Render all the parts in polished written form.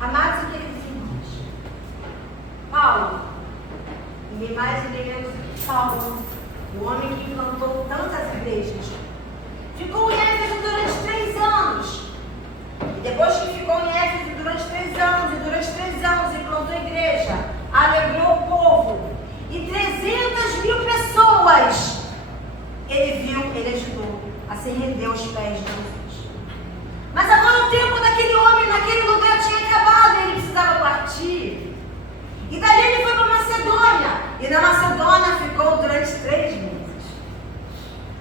Amados e queridos irmãos, Paulo, ninguém mais ninguém menos que Paulo, o homem que implantou tantas igrejas, ficou em Éfeso durante 3 anos. E depois que ficou em Éfeso durante 3 anos, e durante 3 anos implantou a igreja, alegrou o povo, e 300.000 pessoas ele ajudou a se render aos pés de Jesus. Mas agora o tempo daquele homem naquele lugar tinha acabado, e ele precisava partir. E dali ele foi para Macedônia, e na Macedônia ficou durante 3 meses.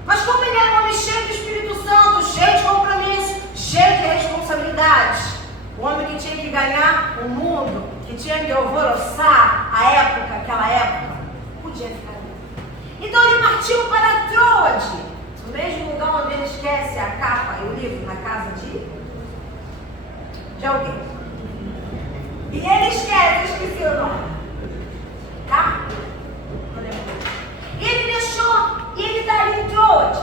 Mas como ele era um homem cheio do Espírito Santo, cheio de compromisso, cheio de responsabilidades, um homem que tinha que ganhar o mundo, que tinha que alvoroçar aquela época, podia ficar ali. Então ele partiu para Troade, no mesmo lugar onde ele esquece a capa e o livro na casa de alguém. E ele esquece, eu esqueci o nome. Tá? E ele deixou, e ele está ali em Troade.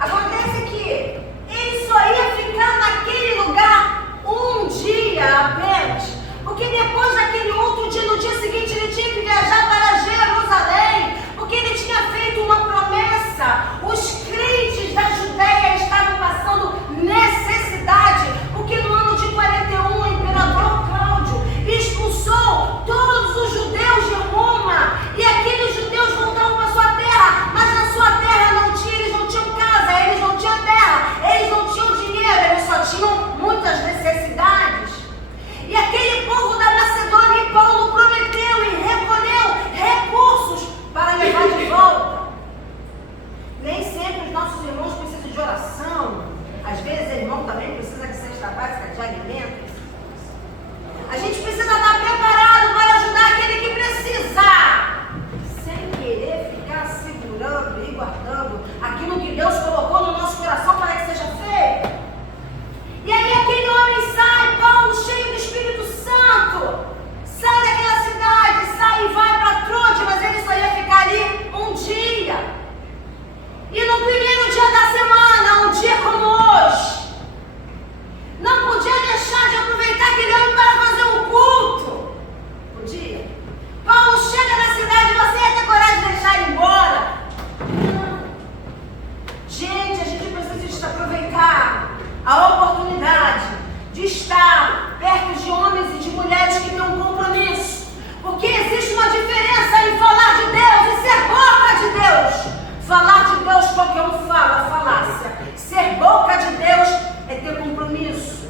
Acontece que ele só ia ficar naquele lugar um dia apenas. Porque depois daquele outro dia, no dia seguinte, ele tinha que viajar para Jerusalém. Porque ele tinha feito uma promessa. Os crentes da Judéia estavam passando necessidade. Porque no ano de 41, o imperador Cláudio expulsou todos os judeus de Roma. E aqueles judeus voltavam para sua terra. Mas na sua terra eles não tinham casa, eles não tinham terra, eles não tinham dinheiro, eles só tinham muitas necessidades. E aquele povo da Macedônia, e Paulo prometeu e recolheu recursos para levar de volta. Nem sempre os nossos irmãos precisam de oração. Às vezes, irmão também precisa de cesta básica de alimentos. A gente precisa estar preparado para ajudar aquele que precisa, sem querer ficar segurando e guardando aquilo que Deus colocou no nosso coração para que seja feito. E aí aquele homem sai, Paulo, cheio do Espírito Santo, sai daquela cidade, sai e vai para Troade, mas ele só ia ficar ali um dia. E no primeiro dia da semana, um dia como hoje, não podia deixar de aproveitar aquele homem para fazer um culto. Podia? Paulo chega na cidade, você ia ter coragem de deixar ele embora? Não. Gente, a gente precisa aproveitar a oportunidade de estar perto de homens e de mulheres que têm um compromisso. Porque existe uma diferença em falar de Deus e ser boca de Deus. Falar de Deus qualquer um fala, falácia. Ser boca de Deus é ter compromisso.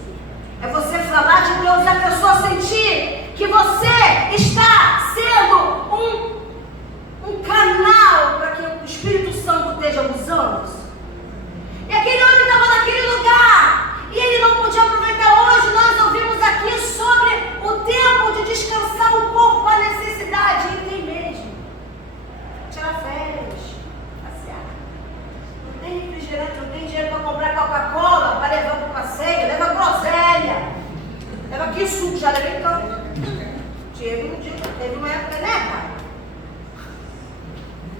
É você falar de Deus e a pessoa sentir que você está sendo um canal para que o Espírito Santo esteja usando. E aquele homem estava naquele lugar e ele não podia aproveitar. Hoje nós ouvimos aqui sobre o tempo de descansar o corpo, a necessidade. E tem mesmo. Tirar férias, passear. Não tem refrigerante, não tem dinheiro para comprar Coca-Cola, para levar para o passeio, leva groselha. Leva aqui suco, já levei tanto. Teve uma época, né, cara?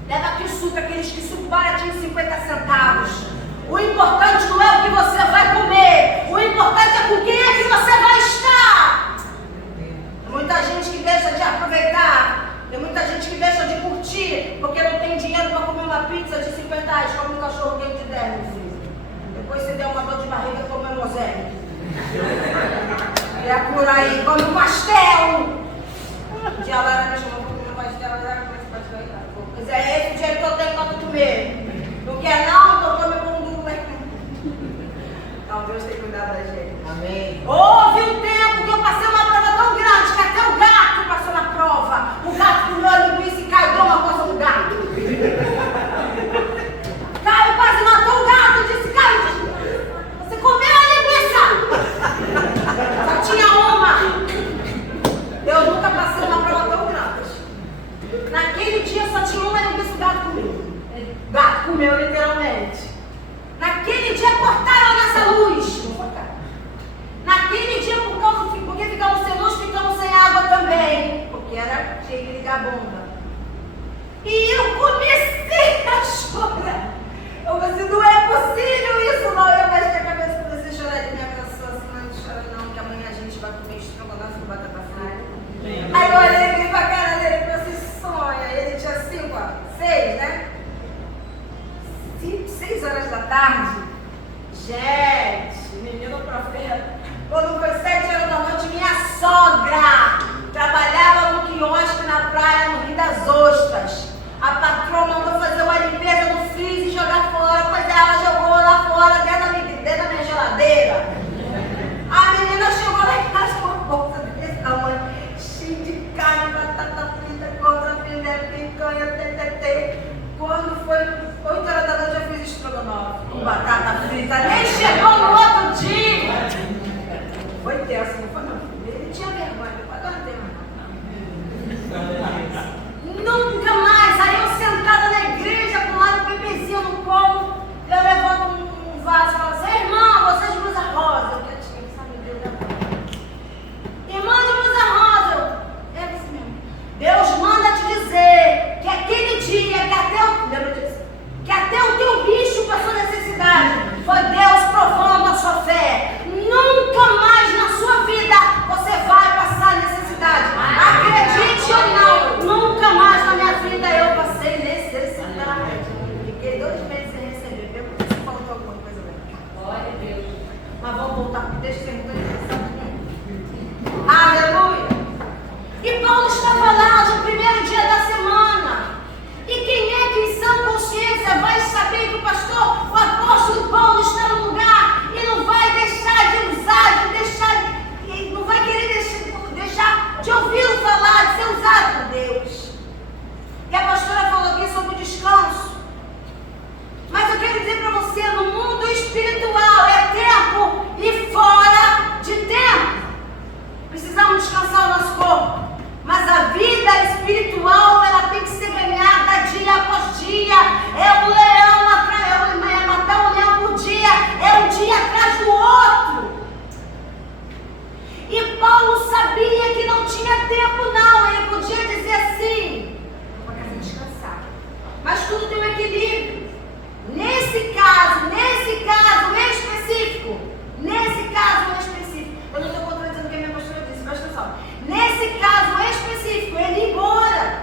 Leva aqui suco, aqueles que suco baratinho, 50 centavos. O importante não é o que você vai comer. O importante é com quem é que você vai estar. Tem muita gente que deixa de aproveitar. Tem muita gente que deixa de curtir porque não tem dinheiro para comer uma pizza de 50 reais, come um cachorro quente de 10, meu filho. Depois você deu uma dor de barriga e come moselle. É por aí, come um pastel. Um dia a Lara me chamou para comer um pastel, ela já começa a pastel. Pois é, esse dia que eu tenho para comer. Não quer não? Então come pão duro. Não, Deus tem cuidado da gente. Amém. Houve um tempo que eu passei uma prova tão grande que até o gato passou na prova. O gato comeu a linguiça e caiu uma coisa no gato. Caio quase matou o gato. Disse, Caio, você comeu a linguiça? Só tinha uma. Eu nunca passei uma prova tão grande. Naquele dia só tinha uma linguiça, o gato comeu. O gato comeu literalmente. Naquele dia cortaram a nossa luz. Naquele dia, porque ficamos sem luz, ficamos sem água também. Porque tinha que ligar a bomba. E eu comecei a chorar. Eu pensei, não é possível isso, não. Eu baixei a cabeça e comecei a chorar. Ele me abraçou assim, mas não chora não, que amanhã a gente vai Quando foi 7h da noite, minha sogra trabalhava no quiosque na praia, no Rio das Ostras. A patroa mandou fazer uma limpeza no freezer e jogar fora, pois ela jogou lá fora, dentro da minha geladeira. A menina chegou lá em casa com uma bolsa desse tamanho, cheia de carne, batata frita, contrafilé, picanha, ttt. Quando foi 8h da noite, eu fiz estrogonofe com batata frita. Nem chegou no outro dia. Foi tenso, não foi não. Ele tinha vergonha, agora não tem mais não. Nunca mais. Aí eu sentada na igreja, com um bebezinho no colo, eu levanto um vaso e falo assim: irmã, você de blusa rosa. Eu tinha que saber Deus da mãe. Irmã de blusa rosa. É assim mesmo. Deus manda te dizer que aquele dia, que até o teu bicho passou necessidade, foi Deus provando a sua fé. Nunca mais na sua vida você vai passar necessidade. Acredite ou não, nunca mais na minha vida eu passei necessidade. Fiquei 2 meses sem receber. Pergunta se faltou alguma coisa lá. Glória a Deus. Mas vamos voltar para o texto que é muito interessante. Aleluia. E Paulo estava lá no primeiro dia da semana. E quem é que em sã consciência vai saber que o pastor, o apóstolo Paulo está no lugar e não vai deixar de usar, e não vai querer deixar de ouvi-lo falar, de ser usado por Deus. E a pastora falou aqui sobre o descanso. Mas eu quero dizer para você, no mundo espiritual é tempo e fora de tempo. Precisamos descansar o nosso corpo. Mas a vida espiritual, ela tem que ser ganhada dia após dia. É um leão atrás, é matar um leão por dia. É um dia atrás do outro. E Paulo sabia que não tinha tempo não. Ele podia dizer assim: vou para casa descansar. Mas tudo tem um equilíbrio. Nesse caso específico, eu não estou contradizendo o que a minha pastora disse, presta atenção. Nesse caso específico, ele ia embora.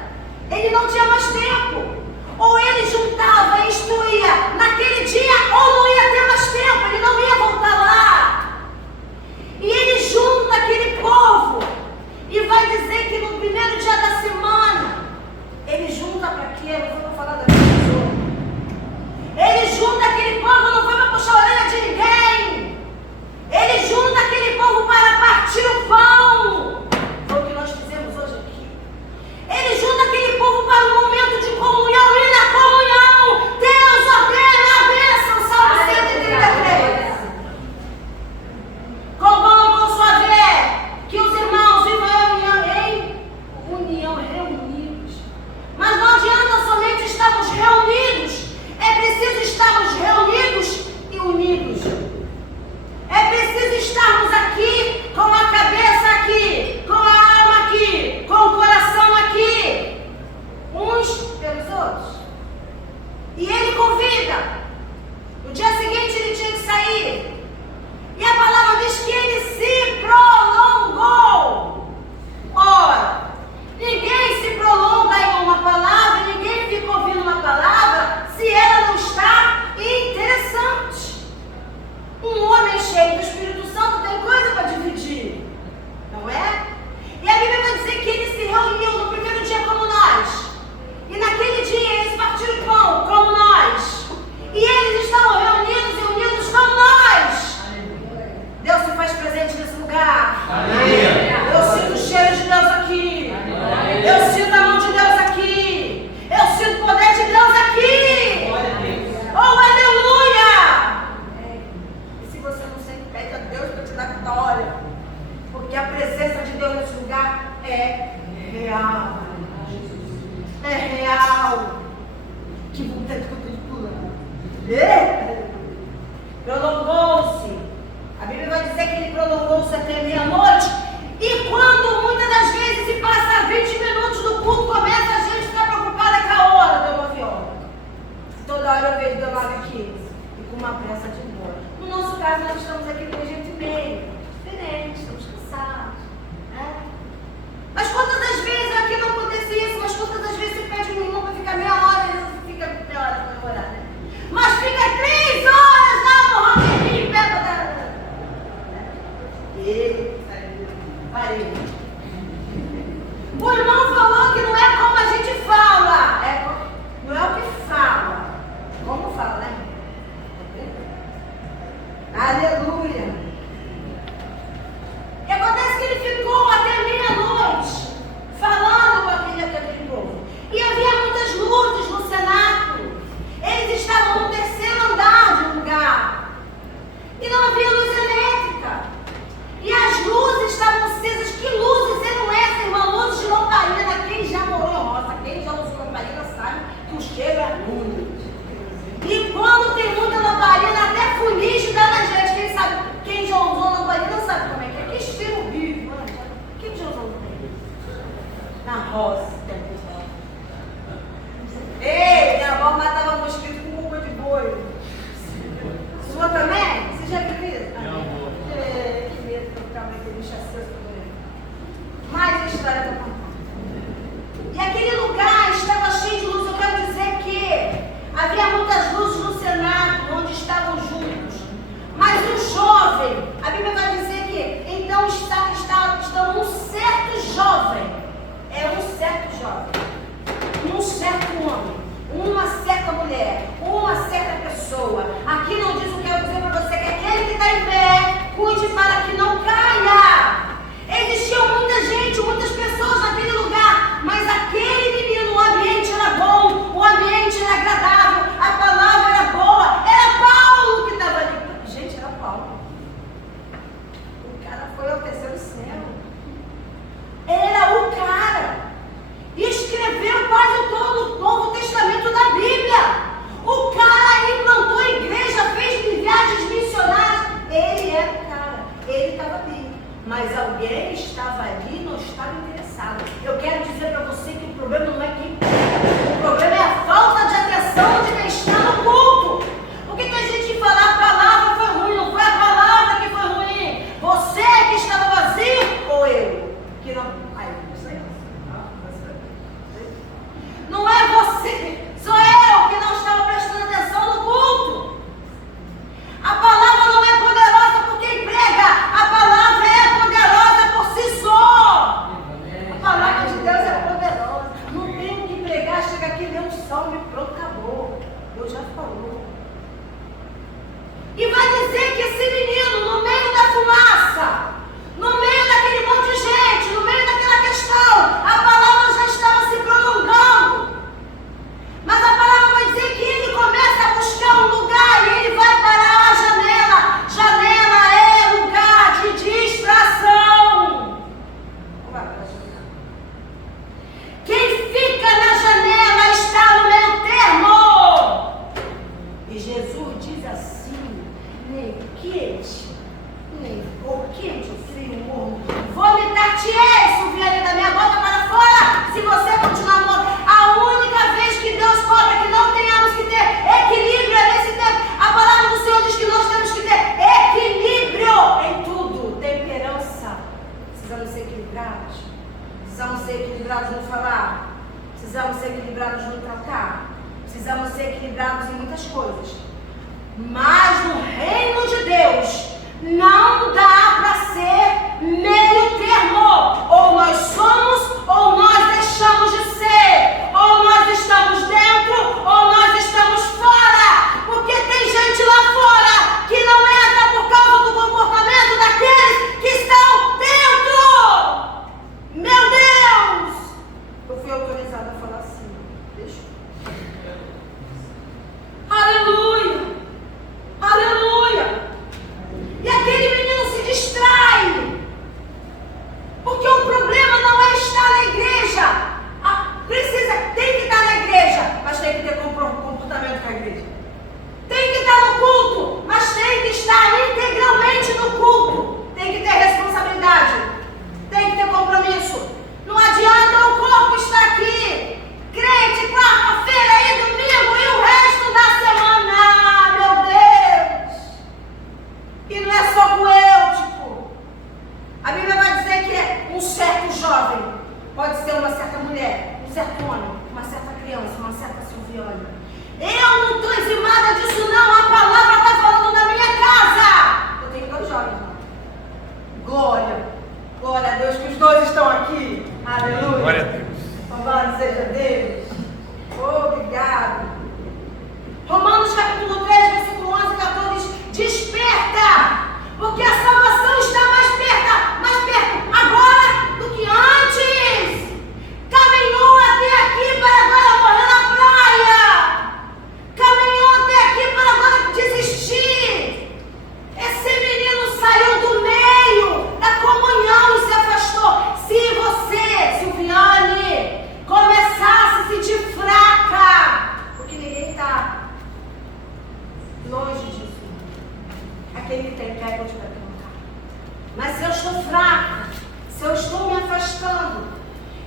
Ele não tinha mais tempo. Ou ele juntava e instruía naquele dia, ou não ia ter mais tempo, ele não ia voltar lá. E ele junta aquele povo e vai dizer que no primeiro dia da semana, ele junta para quê? Não foi para falar da pessoa. Ele junta aquele povo, não foi para puxar a orelha de ninguém. Ele junta aquele povo para partir o pão. Foi o que nós fizemos hoje aqui. Ele junta aquele povo para um momento de comunhão, e na comunhão Deus ordena a bênção. Salmo 133. Com sua fé, que os irmãos vivam em união, reunidos. Mas não adianta somente estarmos reunidos. É preciso estarmos reunidos e unidos. É preciso estarmos aqui, com a cabeça aqui, com a alma aqui, com o coração aqui, uns pelos outros. E ele convida. No dia seguinte ele tinha que sair. E a palavra diz que ele se prolongou. Ora, ninguém se prolonga em uma palavra, ninguém fica ouvindo uma palavra se ela não está interessante. Um homem cheio do Espírito Santo tem coisa para dividir, não é? E a Bíblia vai dizer que eles se reuniam no primeiro dia como nós. E naquele dia eles partiram o pão como nós. E eles estavam reunidos e unidos como nós. Deus se faz presente nesse lugar. Eu sinto o cheiro de Deus aqui. Eu sinto a mão de Deus aqui. Eu sinto o poder de Deus aqui. Oh, aleluia! E se você não sente, pede a Deus para te dar vitória. Porque a presença de Deus nesse lugar é real. É real. Que vontade que eu tenho de pular. Prolongou-se. A Bíblia vai dizer que ele prolongou-se até meia-noite. E quando muitas das vezes se passa 20 minutos do culto, começa a gente ficar preocupada com a hora da 9 horas. Toda hora eu vejo dando hora aqui. E com uma pressa de ir embora. No nosso caso, nós estamos aqui 2h30. Diferente, estamos cansados. Né? Mas quantas das vezes aqui não acontece isso? Mas quantas das vezes você pede um irmão para ficar meia hora e ele fica meia hora para orar, né? Mas fica 3 horas lá no Rock in Rio. Parei. O irmão falou que não é como a gente fala, não é o que fala, como fala, né? Aleluia. E acontece que ele ficou até meia-noite falando com aquele povo. E havia muitas luzes no cenáculo. Eles estavam no terceiro andar de um lugar. E não havia luz elétrica. E as luzes estavam acesas. Que luzes eram essas, irmã? Luzes de lamparina. Quem já morou em roça, quem já usou lamparina sabe que o cheiro é ruim. E quando tem muita lamparina, até fuligem dá na gente. Quem sabe, quem já usou lamparina sabe como é que é. Que cheiro horrível. Quem já usou lamparina? Na roça. Ei, minha avó matava mosquito com roupa de boi. Sua também? Você já viu isso? Que medo que eu ficava naquele bicho aceso. Mais a história da papai. E aquele lugar estava cheio de luz. Eu quero dizer que havia muitas luzes no cenáculo onde estavam juntos. Mas um jovem, a Bíblia vai dizer que então está um certo jovem. É um certo jovem. Um certo homem, uma certa mulher, uma certa pessoa. Aqui não diz o que eu quero dizer para você, que aquele que está em pé, cuide para que não caia. Existiam muita gente, muitas pessoas naquele lugar, mas aquele menino, o ambiente era bom, o ambiente era agradável, a palavra era boa. Era Paulo que estava ali. Gente, era Paulo. O cara foi ao terceiro céu. Era o cara. E escreveu quase todo o Novo Testamento da Bíblia. O cara implantou a igreja, fez viagens missionárias. Ele era o cara, ele estava ali. Mas alguém estava ali e não estava interessado. Eu quero dizer para você que o problema não é quem prega. O problema é a falta de atenção de quem está no culto. Porque tem gente que fala, a palavra foi ruim, não foi a palavra que foi ruim. Você que estava vazio ou eu? Que não... Não é você, sou eu que não estava prestando atenção no culto. A palavra não é poderosa por quem prega, a palavra é poderosa por si só. A palavra de Deus é poderosa. Não tem o que pregar, chega aqui, lê um salmo e pronto, acabou. Deus já falou. E vai dizer que esse menino, no meio da fumaça, no meio daquele monte de gente, no meio daquela questão, a palavra já estava se prolongando. Mas a palavra vai dizer que ele começa a buscar um lugar e ele vai para a janela. Janela é lugar de distração. Quem fica na janela está no meio termo. E Jesus diz assim, nem quente, nem ou quente, o frio, o morro. Vomitar-te-ei, subir ali da minha boca para fora, se você continuar morto. A única vez que Deus cobra que não tenhamos que ter equilíbrio é nesse tempo. A palavra do Senhor diz que nós temos que ter equilíbrio em tudo. Temperança. Precisamos ser equilibrados. Precisamos ser equilibrados no falar. Precisamos ser equilibrados no tratar. Precisamos ser equilibrados em muitas coisas. Mas no reino de Deus não dá para ser meio termo. Ou nós somos ou nós deixamos de ser. Ou nós estamos dentro ou nós estamos fora. Porque tem gente lá fora que não entra por causa do comportamento daqueles que estão dentro. Meu Deus! Eu fui autorizada a falar assim. Deixa. Aleluia! Aleluia! E aquele menino se distrai. Porque o problema não é estar na igreja. Tem que estar na igreja, mas tem que ter comportamento com a igreja. Tem que estar no culto, mas tem que estar integralmente no culto. Tem que ter responsabilidade. Tem que ter compromisso. Não adianta o corpo estar aqui, crente, quarta-feira e domingo e o resto da semana. Meu Deus! E não é só coêutico. A Bíblia vai dizer que um certo jovem pode ser uma certa mulher, um certo homem, uma certa criança, uma certa Silviana. Eu não estou encimada disso não, a palavra está falando na minha casa. Eu tenho 2 jovens, não. Glória. Glória a Deus que os dois estão aqui. Aleluia. Glória a Deus. Louvado seja Deus. Obrigado. Romanos capítulo 3, versículo 11 e 14 diz: desperta, porque a salvação está mais perto agora do que antes. Caminhou até aqui para agora morrer na praia. Caminhou até aqui para agora desistir. Esse menino saiu do meio da comunhão e se afastou. Se você, Silviane, começar a se sentir fraca, porque ninguém está longe disso. Aquele que tem pé pode bater no carro. Mas se eu estou fraca, se eu estou me afastando,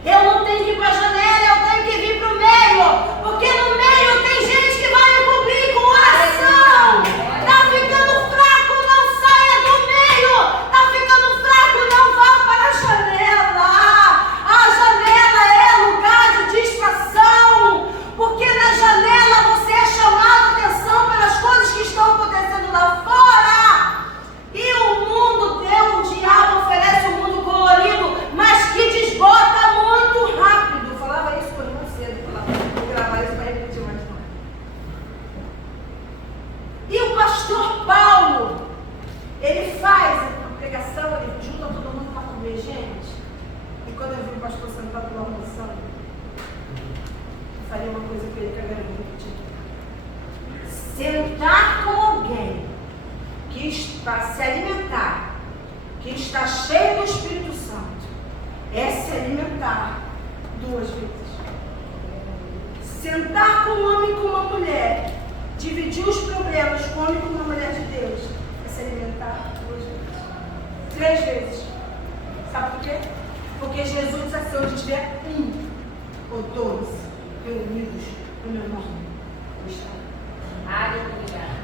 eu não tenho que ir para a janela, eu tenho que vir para o meio, porque no meio tem gente que vai me cobrir com oração. Está ficando fraco, não saia do meio. Está ficando fraco, não vá para a janela. A janela é lugar de distração, porque na janela você é chamado a atenção pelas coisas que estão acontecendo lá fora. E o mundo, o diabo oferece um mundo colorido, mas que desbota muito rápido. Eu falava isso quando eu cedo, vou gravar isso para repetir mais tarde. E o pastor Paulo, ele faz a pregação, ele junta todo mundo para comer, gente. E quando eu vi o pastor sentado pela almoção, eu falei uma coisa para ele que eu quero repetir. Sentar com alguém que está se alimentar, que está cheio do Espírito Santo, é se alimentar duas vezes. Sentar com um homem e com uma mulher, dividir os problemas com um homem e com uma mulher de Deus, é se alimentar duas vezes. 3 vezes. Sabe por quê? Porque Jesus disse assim: onde tiver 1 ou 2 reunidos no meu nome, eu estarei.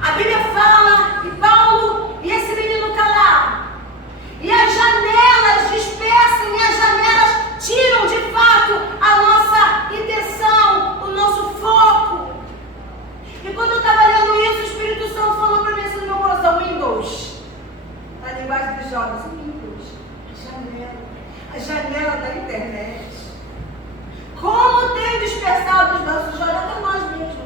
A Bíblia fala, e Paulo e esse menino está lá, e as janelas dispersam, e as janelas tiram de fato a nossa intenção, o nosso foco. E quando eu estava lendo isso, o Espírito Santo falou para mim assim no meu coração: Windows, na linguagem dos jovens, Windows, a janela da internet. Como tem dispersado os nossos olhos, até nós mesmos.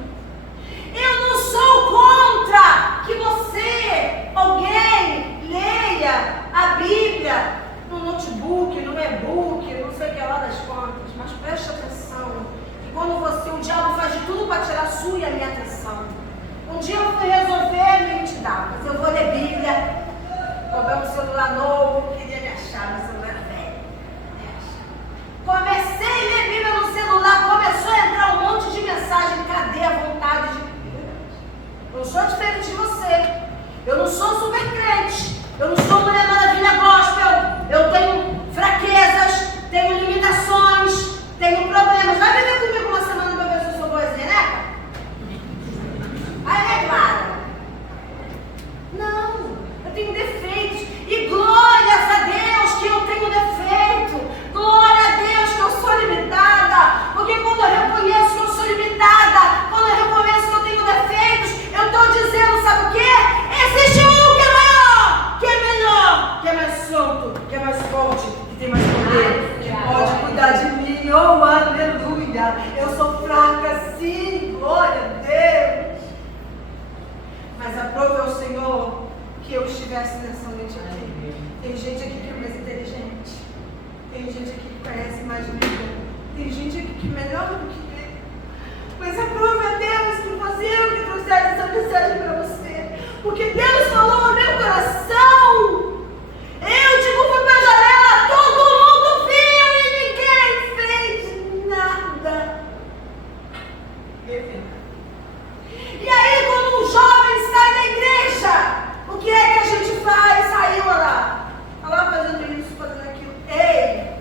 Eu não sou contra que você, alguém, leia a Bíblia no notebook, no e-book, não sei o que lá das contas, mas preste atenção, que quando o diabo faz de tudo para tirar a sua e a minha atenção. Um dia eu fui resolver minha identidade, mas eu vou ler Bíblia, comprei um celular novo, queria me achar, meu celular era velho. Comecei a ler Bíblia no celular, começou a entrar um monte de mensagem, cadê a vontade de Eu não sou diferente de você. Eu não sou super crente. Eu não sou Mulher Maravilha Gospel. Eu tenho fraquezas, tenho limitações, tenho problemas. Vai viver comigo uma semana para ver se eu sou boazinha, né? Vai, né, Clara? Não, eu tenho defeitos. E glórias a Deus que eu tenho defeito. Glória a Deus que eu sou limitada. Porque quando eu reconheço que eu sou limitada, quando eu reconheço que eu tenho defeitos, eu estou dizendo, sabe o quê? Existe um que é maior, que é melhor, que é mais solto, que é mais forte, que tem mais poder, que pode cuidar de mim. Oh, aleluia! Eu sou fraca, sim, glória a Deus. Mas aprove ao Senhor que eu estivesse nessa noite aqui. Tem gente aqui que é mais inteligente. Tem gente aqui que conhece mais de mim. Tem gente aqui que é melhor do que eu. Mas aprove a Deus que fosse eu que trouxesse essa mensagem para você. Porque Deus falou no meu coração. Eu digo, fui para a janela, todo mundo viu e ninguém fez nada. E aí, quando um jovem sai da igreja, o que é que a gente faz? Saiu lá fazendo isso, fazendo aquilo. Ei,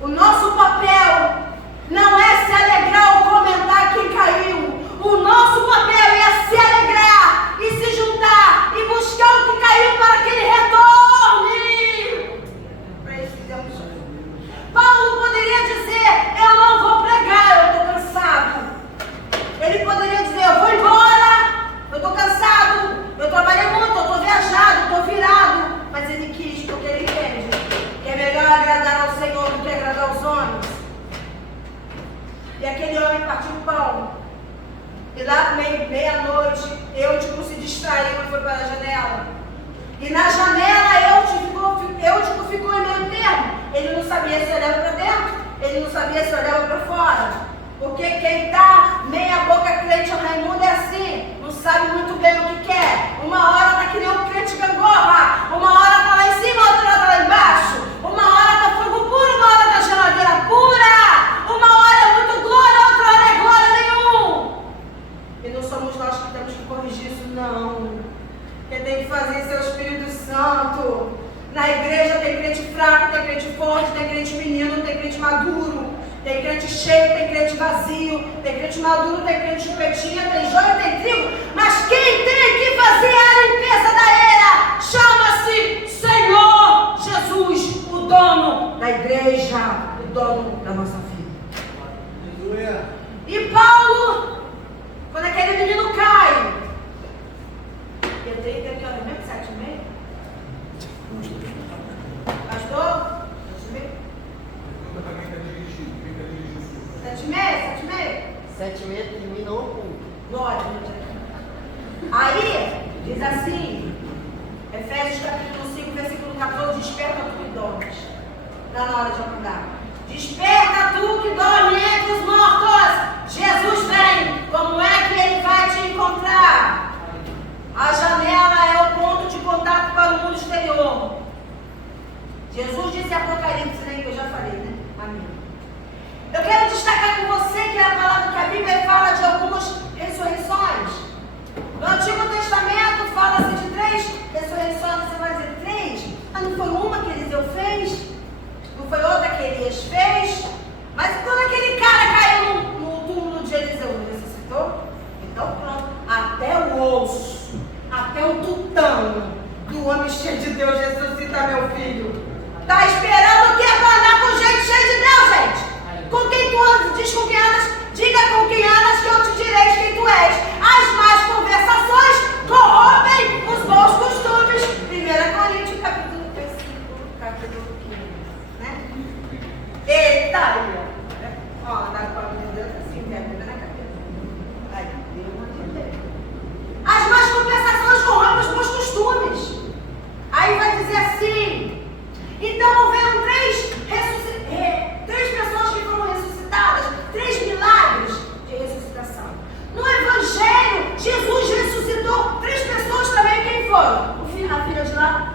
o nosso papel não é se alegrar ou comentar quem caiu. O nosso papel é se alegrar e se juntar e buscar o que caiu sabe muito bem o que quer. Uma hora está que nem um crente gangorra, uma hora está lá em cima, outra está lá embaixo, uma hora está fogo puro, uma hora está geladeira pura, uma hora é muito glória, outra hora é glória nenhum. E não somos nós que temos que corrigir isso, não. Quem tem que fazer isso é o Espírito Santo. Na igreja tem crente fraco, tem crente forte, tem crente menino, tem crente maduro, tem crente cheio, tem crente vazio, tem crente maduro, tem crente chupetinha, tem joio, tem trigo. Mas quem tem que fazer a limpeza da era chama-se Senhor Jesus, o dono da igreja, o dono da nossa vida. E Paulo, quando aquele menino cai, entrei aqui, olha, mesmo 7h30? Pastor? 7h30? 7h30 terminou o culto. Glória. Aí, diz assim, Efésios capítulo 5, versículo 14, desperta tu que dormes. Está na hora de acordar. Desperta tu que dorme entre os mortos. Jesus vem. Como é que ele vai te encontrar? A janela é o ponto de contato para o mundo exterior. Jesus disse em Apocalipse, né, que eu já falei, né? Amém. Eu quero destacar com você que a palavra que a Bíblia fala de algumas ressurreições. No Antigo Testamento fala-se de 3 ressurreições. Você vai dizer 3? Ah, não foi uma que Eliseu fez? Não foi outra que Elias fez? Mas quando aquele cara caiu no túmulo de Eliseu, ele ressuscitou? Então pronto, até o osso, até o tutano do homem cheio de Deus ressuscita, meu filho. Tá esperando o que? Para andar com gente cheia de Deus, gente. Com quem tu andas, diz com quem andas, diga com quem andas que eu te direi quem tu és. As más conversações corrompem os bons costumes. 1 Coríntios, capítulo 15, né? Eita, ó, andar com a palavra de Deus assim, vergonha na cabeça. Aí, deu uma de Deus. As más conversações corrompem os bons costumes. Aí vai dizer assim. Então houveram 3 pessoas que foram ressuscitadas, 3 milagres de ressuscitação. No Evangelho, Jesus ressuscitou 3 pessoas também. Quem foram? A filha de lá?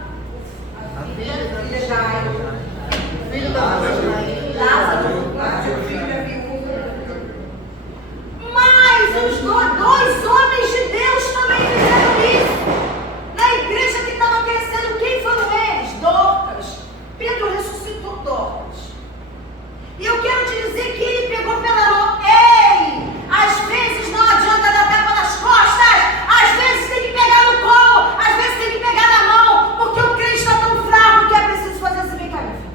A filha de Jairo. O filho da Lázaro. O filho da viúva. Mas os 2 homens de Deus também fizeram isso. Na igreja que estava crescendo, quem foram eles? Dorcas. Pedro ressuscitou Dorcas. E eu quero te dizer que ele pegou pela mão. Ei! Às vezes não adianta dar tapa nas costas. Às vezes tem que pegar no colo. Às vezes tem que pegar na mão. Porque o crente está tão fraco que é preciso fazer assim, vem cá, meu filho.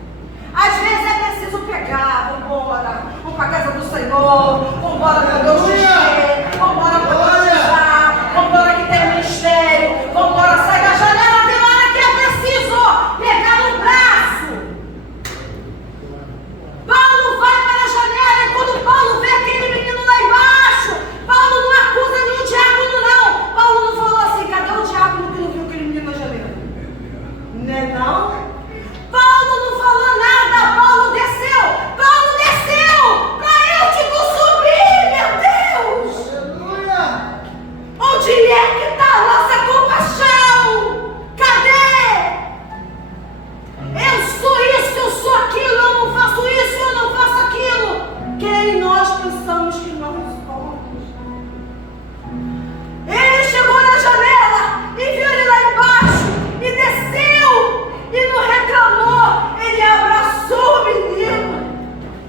Às vezes é preciso pegar. Vambora. Vamos para a casa do Senhor. Vambora para Deus te encher. Vambora para Deus te usar. Vambora que tem ministério. Vambora, sai da janela. Tem hora que é preciso pegar no braço. Paulo vai para a janela e quando Paulo vê aquele menino lá embaixo, Paulo não acusa nenhum diácono, não. Paulo não falou assim, cadê o diácono que não viu aquele menino na janela? Né não? Paulo não falou nada, Paulo desceu para eu te subir, meu Deus! Aleluia! Onde é que está a nossa compaixão? Cadê? Eu sou isso, eu sou aquilo, eu não faço isso, eu não faço aquilo. Quem nós pensamos que nós somos? Ele chegou na janela e viu ele lá embaixo e desceu e não reclamou. Ele abraçou o menino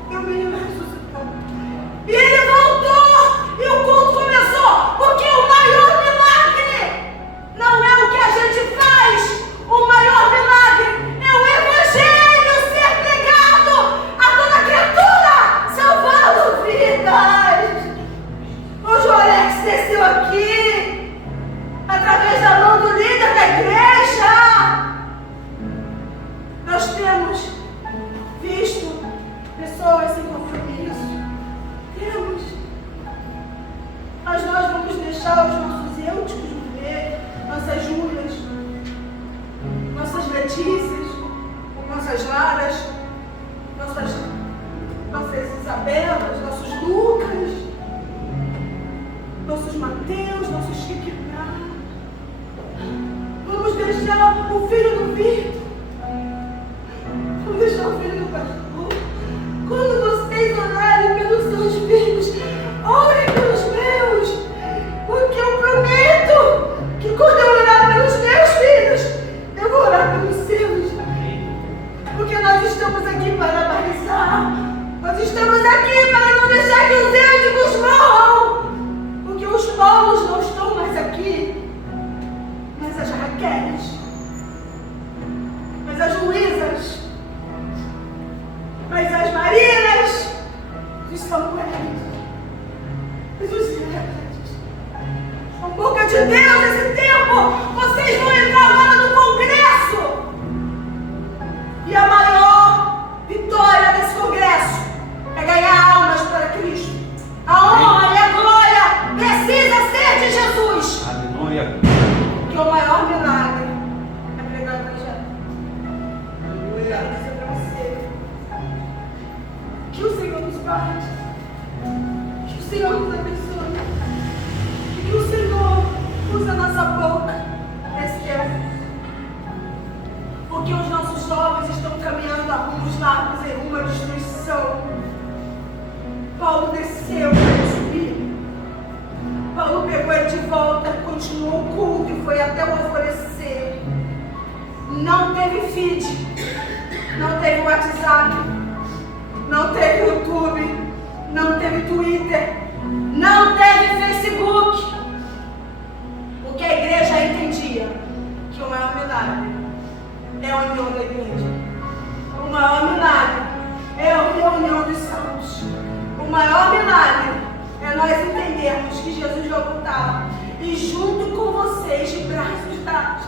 e o menino ressuscitou. E ele voltou e o culto começou, porque o maior milagre não é o que a gente faz. O maior milagre é o Evangelho ser pregado a toda criatura, salvando vidas. O Jorex desceu aqui, através da mão do líder da igreja. Nós temos visto pessoas sem compromisso. Temos. Mas nós vamos deixar os nossos eúticos viver, nossas Júlias, nossas Letícias, nossas Laras, nossas Isabelas, nossos Lucas, nossos Mateus, nossos Chiquitão. estamos aqui para balizar. Nós estamos aqui para não deixar que os éticos morram. Porque os polos não estão mais aqui. Mas as Raqueles, mas as Luísas, mas as Marinas, os Samuéis, mas os Hércules. A boca de Deus, esse tempo, vocês vão entrar agora no Congresso. E a maior vitória desse Congresso é ganhar almas para Cristo. A honra e a glória precisa ser de Jesus. Aleluia. Porque o maior milagre é pregar o Evangelho. Aleluia. Isso é para você. Que o Senhor nos guarde. Que o Senhor nos abençoe. E que o Senhor use a nossa boca nesse tempo. Porque os nossos jovens estão caminhando a rumos largos e rumo à destruição. Paulo desceu para subir. Paulo pegou ele de volta, continuou o culto e foi até o alvorecer. Não teve feed, não teve WhatsApp, não teve YouTube, não teve Twitter, não teve Facebook. Porque a igreja entendia que o maior milagre é a união da igreja. O maior milagre é a reunião dos santos. O maior milagre é nós entendermos que Jesus vai voltar e junto com vocês, de braços dados,